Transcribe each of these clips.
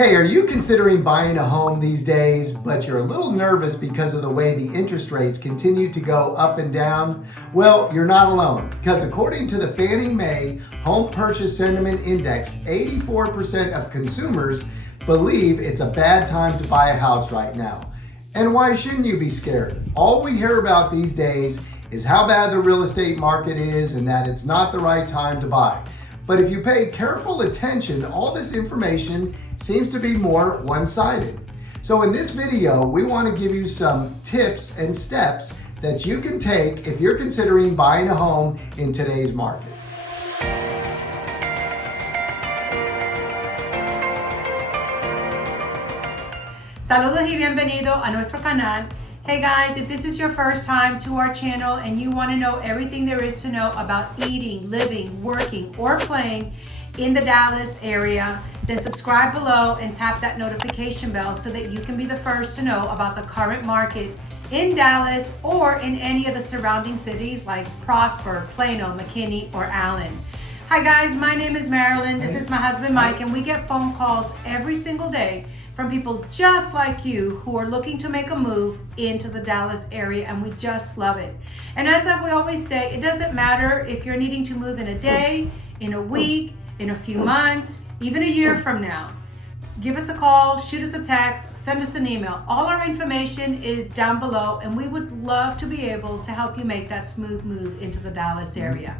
Hey, are you considering buying a home these days, but you're a little nervous because of the way the interest rates continue to go up and down? Well, you're not alone, because according to the Fannie Mae Home Purchase Sentiment Index, 84% of consumers believe it's a bad time to buy a house right now. And why shouldn't you be scared? All we hear about these days is how bad the real estate market is and that it's not the right time to buy. But if you pay careful attention, all this information seems to be more one-sided. So in this video, we want to give you some tips and steps that you can take if you're considering buying a home in today's market. Saludos y bienvenido a nuestro canal. Hey guys, if this is your first time to our channel and you want to know everything there is to know about eating, living, working, or playing in the Dallas area, then subscribe below and tap that notification bell so that you can be the first to know about the current market in Dallas or in any of the surrounding cities like Prosper, Plano, McKinney, or Allen. Hi guys, my name is Marilyn. This is my husband Mike, and we get phone calls every single day from people just like you who are looking to make a move into the Dallas area, and we just love it. And as we always say, it doesn't matter if you're needing to move in a day, in a week, in a few months, even a year from now. Give us a call, shoot us a text, send us an email. All our information is down below, and we would love to be able to help you make that smooth move into the Dallas area.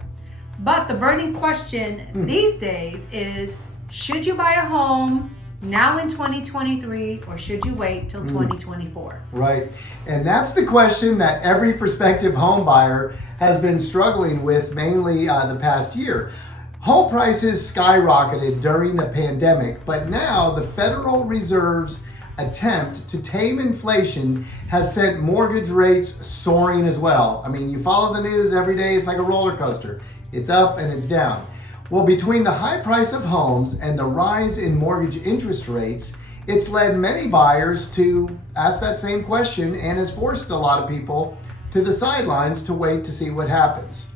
But the burning question these days is, should you buy a home now in 2023, or should you wait till 2024? Right, and that's the question that every prospective home buyer has been struggling with mainly the past year. Home prices skyrocketed during the pandemic, but now the Federal Reserve's attempt to tame inflation has sent mortgage rates soaring as well. I mean, you follow the news every day, it's like a roller coaster. It's up and it's down. Well, between the high price of homes and the rise in mortgage interest rates, it's led many buyers to ask that same question and has forced a lot of people to the sidelines to wait to see what happens.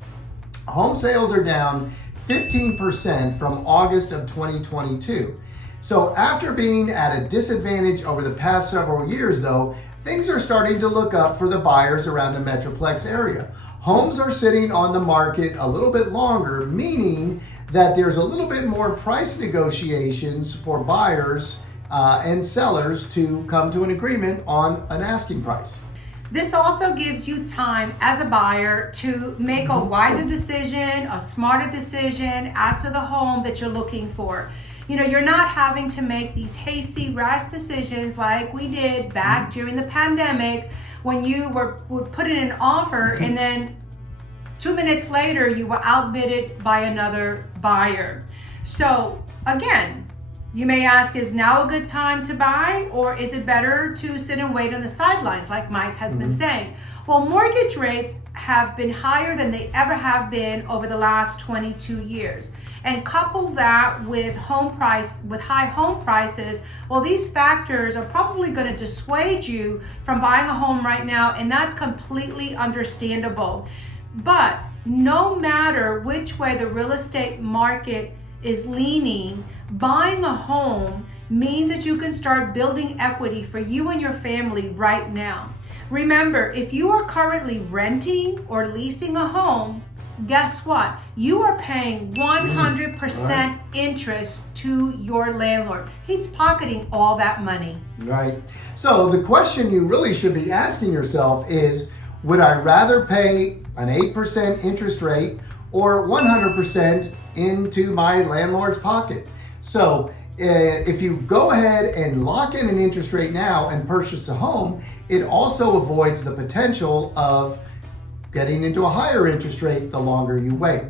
Home sales are down 15% from August of 2022. So after being at a disadvantage over the past several years though, things are starting to look up for the buyers around the Metroplex area. Homes are sitting on the market a little bit longer, meaning that there's a little bit more price negotiations for buyers and sellers to come to an agreement on an asking price. This also gives you time as a buyer to make a wiser decision, a smarter decision as to the home that you're looking for. You know, you're not having to make these hasty, rash decisions like we did back during the pandemic when you would put in an offer and then 2 minutes later you were outbidded by another buyer. So again, you may ask, is now a good time to buy, or is it better to sit and wait on the sidelines like Mike has been saying? Well, mortgage rates have been higher than they ever have been over the last 22 years. And couple that with high home prices, well, these factors are probably going to dissuade you from buying a home right now, and that's completely understandable. But no matter which way the real estate market is leaning, buying a home means that you can start building equity for you and your family right now. Remember, if you are currently renting or leasing a home, guess what? You are paying 100% interest to your landlord. He's pocketing all that money. Right. So the question you really should be asking yourself is, would I rather pay an 8% interest rate or 100% into my landlord's pocket? So if you go ahead and lock in an interest rate now and purchase a home, it also avoids the potential of getting into a higher interest rate the longer you wait.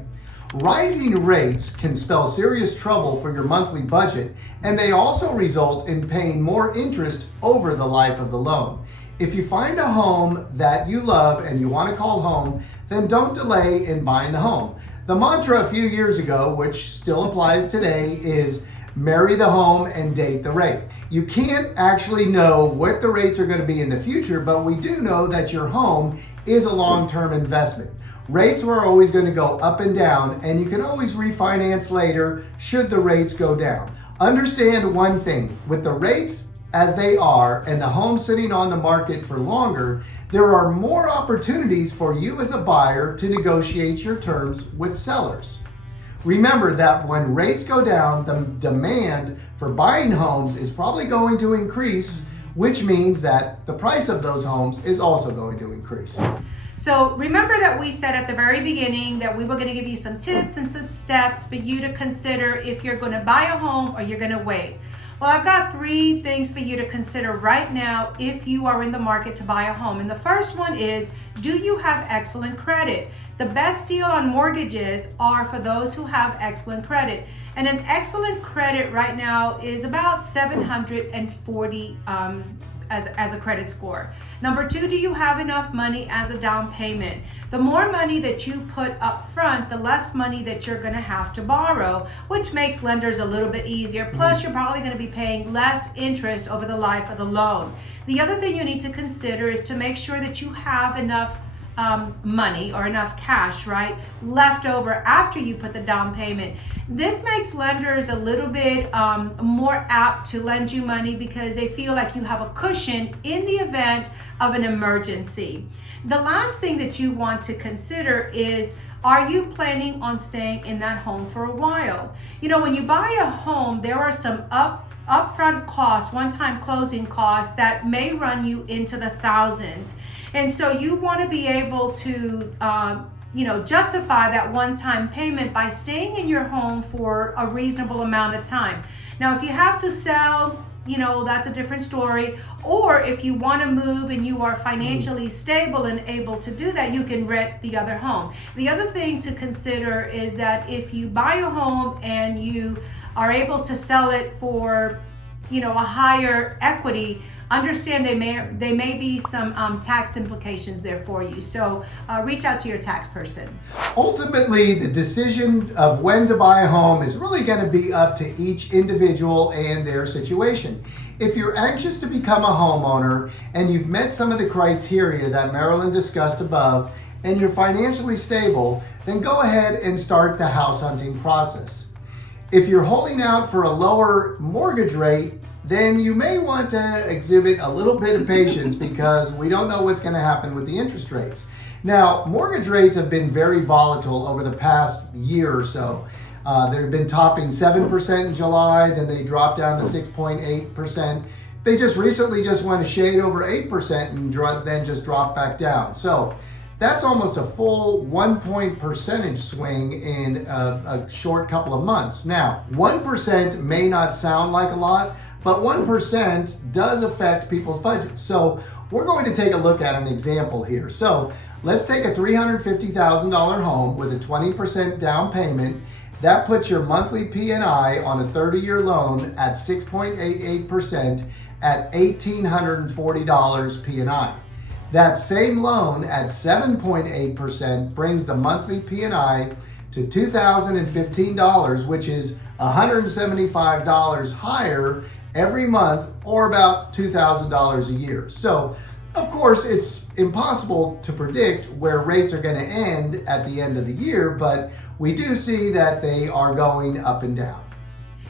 Rising rates can spell serious trouble for your monthly budget, and they also result in paying more interest over the life of the loan. If you find a home that you love and you want to call home, then don't delay in buying the home. The mantra a few years ago, which still applies today, is marry the home and date the rate. You can't actually know what the rates are going to be in the future, but we do know that your home is a long-term investment. Rates are always going to go up and down, and you can always refinance later should the rates go down. Understand one thing, with the rates as they are and the home sitting on the market for longer, there are more opportunities for you as a buyer to negotiate your terms with sellers. Remember that when rates go down, the demand for buying homes is probably going to increase, which means that the price of those homes is also going to increase. So remember that we said at the very beginning that we were going to give you some tips and some steps for you to consider if you're going to buy a home or you're going to wait. Well, I've got 3 things for you to consider right now if you are in the market to buy a home. And the first one is, do you have excellent credit? The best deal on mortgages are for those who have excellent credit. And an excellent credit right now is about 740 as a credit score. Number 2, do you have enough money as a down payment? The more money that you put up front, the less money that you're going to have to borrow, which makes lenders a little bit easier. Plus, you're probably going to be paying less interest over the life of the loan. The other thing you need to consider is to make sure that you have enough money or enough cash, right, left over after you put the down payment. This makes lenders a little bit more apt to lend you money because they feel like you have a cushion in the event of an emergency. The last thing that you want to consider is, are you planning on staying in that home for a while? You know, when you buy a home, there are some upfront costs, one-time closing costs that may run you into the thousands. And so you want to be able to, justify that one-time payment by staying in your home for a reasonable amount of time. Now, if you have to sell, that's a different story. Or if you want to move and you are financially stable and able to do that, you can rent the other home. The other thing to consider is that if you buy a home and you are able to sell it for, a higher equity, understand they may be some tax implications there for you. So reach out to your tax person. Ultimately, the decision of when to buy a home is really going to be up to each individual and their situation. If you're anxious to become a homeowner and you've met some of the criteria that Marilyn discussed above and you're financially stable, then go ahead and start the house hunting process. If you're holding out for a lower mortgage rate, then you may want to exhibit a little bit of patience because we don't know what's going to happen with the interest rates. Now, mortgage rates have been very volatile over the past year or so. They've been topping 7% in July, then they dropped down to 6.8%. They just recently went a shade over 8% and then just dropped back down. So that's almost a full 1 point percentage swing in a short couple of months. Now, 1% may not sound like a lot, but 1% does affect people's budgets. So we're going to take a look at an example here. So let's take a $350,000 home with a 20% down payment. That puts your monthly P&I on a 30-year loan at 6.88% at $1,840 P&I. That same loan at 7.8% brings the monthly P&I to $2,015, which is $175 higher every month, or about $2,000 a year. So, of course, it's impossible to predict where rates are going to end at the end of the year, but we do see that they are going up and down.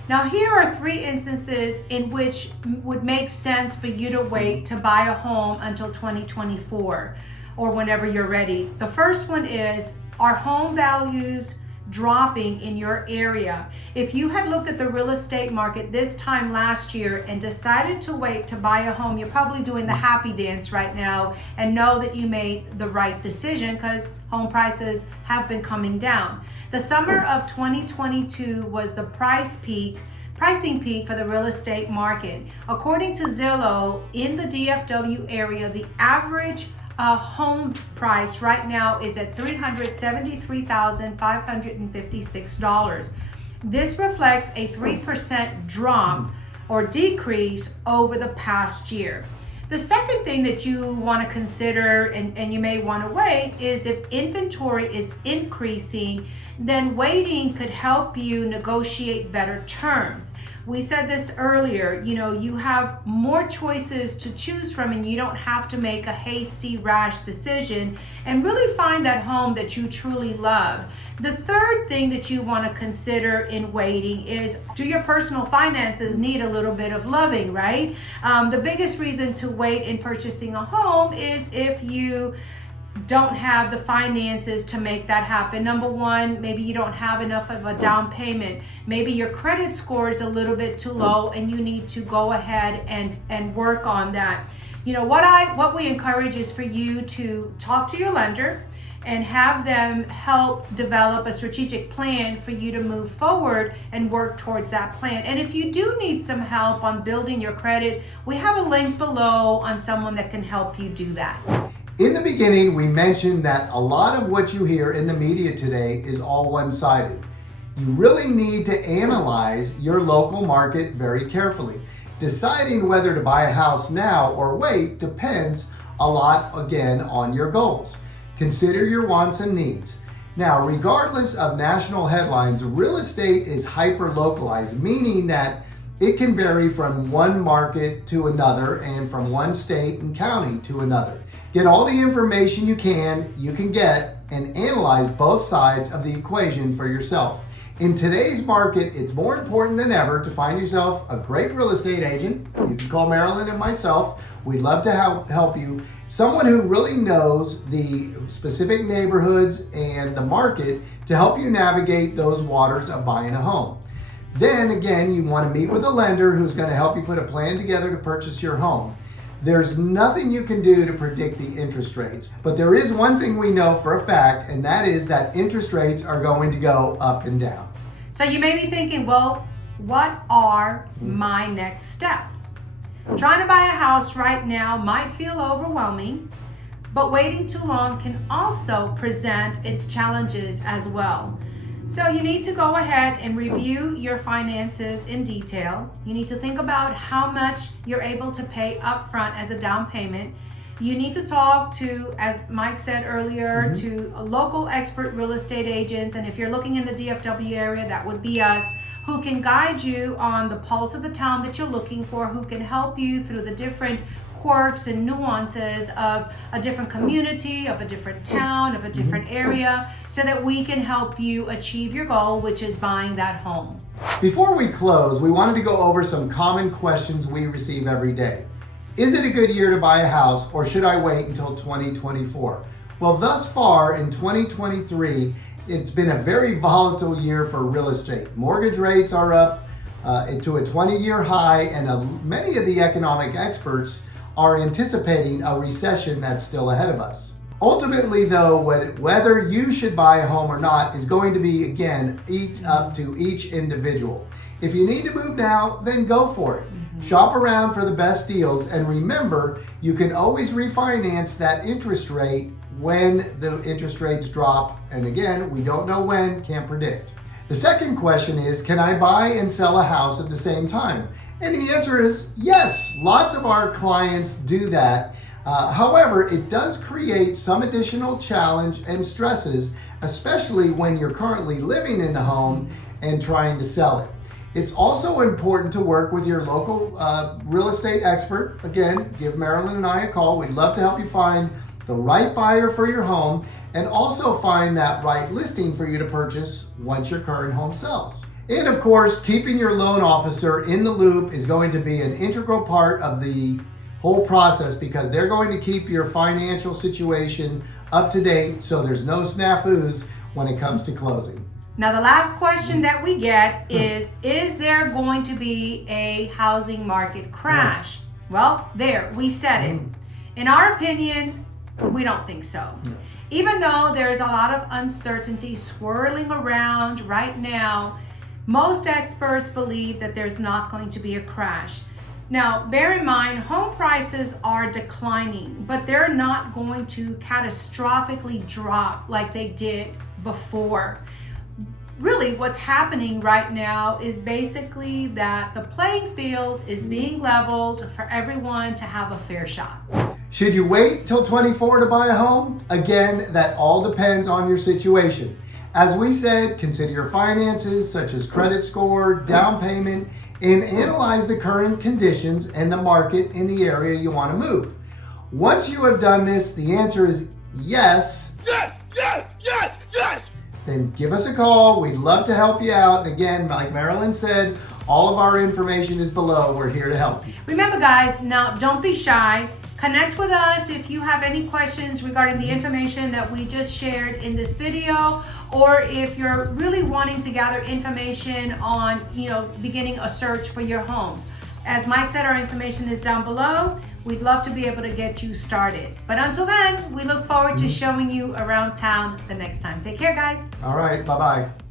Now, here are 3 instances in which would make sense for you to wait to buy a home until 2024 or whenever you're ready. The first one is, are home values dropping in your area? If you had looked at the real estate market this time last year and decided to wait to buy a home, you're probably doing the happy dance right now and know that you made the right decision because home prices have been coming down. The summer of 2022 was the pricing peak for the real estate market. According to Zillow, in the DFW area, the average home price right now is at $373,556. This reflects a 3% drop or decrease over the past year. The second thing that you want to consider and you may want to weigh is if inventory is increasing, then waiting could help you negotiate better terms. We said this earlier, you have more choices to choose from, and you don't have to make a hasty, rash decision and really find that home that you truly love. The third thing that you want to consider in waiting is, do your personal finances need a little bit of loving, right? The biggest reason to wait in purchasing a home is if you don't have the finances to make that happen. Number one, maybe you don't have enough of a down payment. Maybe your credit score is a little bit too low and you need to go ahead and work on that. What we encourage is for you to talk to your lender and have them help develop a strategic plan for you to move forward and work towards that plan. And if you do need some help on building your credit, we have a link below on someone that can help you do that. In the beginning, we mentioned that a lot of what you hear in the media today is all one-sided. You really need to analyze your local market very carefully. Deciding whether to buy a house now or wait depends a lot, again, on your goals. Consider your wants and needs. Now, regardless of national headlines, real estate is hyper-localized, meaning that it can vary from one market to another and from one state and county to another. Get all the information you can get, and analyze both sides of the equation for yourself. In today's market, it's more important than ever to find yourself a great real estate agent. You can call Marilyn and myself. We'd love to help you. Someone who really knows the specific neighborhoods and the market to help you navigate those waters of buying a home. Then again, you want to meet with a lender who's going to help you put a plan together to purchase your home. There's nothing you can do to predict the interest rates, but there is one thing we know for a fact, and that is that interest rates are going to go up and down. So you may be thinking, well, what are my next steps? Trying to buy a house right now might feel overwhelming, but waiting too long can also present its challenges as well. So you need to go ahead and review your finances in detail. You need to think about how much you're able to pay upfront as a down payment. You need to talk to, as Mike said earlier, to local expert real estate agents. And if you're looking in the DFW area, that would be us, who can guide you on the pulse of the town that you're looking for, who can help you through the different quirks and nuances of a different community, of a different town, of a different area, so that we can help you achieve your goal, which is buying that home. Before we close, we wanted to go over some common questions we receive every day. Is it a good year to buy a house, or should I wait until 2024? Well, thus far in 2023, it's been a very volatile year for real estate. Mortgage rates are up to a 20-year high, and many of the economic experts are anticipating a recession that's still ahead of us. Ultimately, though, whether you should buy a home or not is going to be, again, up to each individual. If you need to move now, then go for it. Shop around for the best deals, and remember, you can always refinance that interest rate when the interest rates drop. And again, we don't know when, can't predict. The second question is, can I buy and sell a house at the same time? And the answer is yes. Lots of our clients do that. However, it does create some additional challenge and stresses, especially when you're currently living in the home and trying to sell it. It's also important to work with your local real estate expert. Again, give Marilyn and I a call. We'd love to help you find the right buyer for your home, and also find that right listing for you to purchase once your current home sells. And of course, keeping your loan officer in the loop is going to be an integral part of the whole process, because they're going to keep your financial situation up to date so there's no snafus when it comes to closing. Now, the last question that we get is there going to be a housing market crash? Well, we said it. In our opinion, we don't think so. Even though there's a lot of uncertainty swirling around right now, most experts believe that there's not going to be a crash. Now, bear in mind, home prices are declining, but they're not going to catastrophically drop like they did before. Really, what's happening right now is basically that the playing field is being leveled for everyone to have a fair shot. Should you wait till 24 to buy a home? Again, that all depends on your situation. As we said, consider your finances, such as credit score, down payment, and analyze the current conditions and the market in the area you want to move. Once you have done this, the answer is yes. Yes, yes, yes, yes! Then give us a call. We'd love to help you out. And again, like Marilyn said, all of our information is below. We're here to help you. Remember, guys, now don't be shy. Connect with us if you have any questions regarding the information that we just shared in this video, or if you're really wanting to gather information on, beginning a search for your homes. As Mike said, our information is down below. We'd love to be able to get you started. But until then, we look forward to showing you around town the next time. Take care, guys. All right. Bye-bye.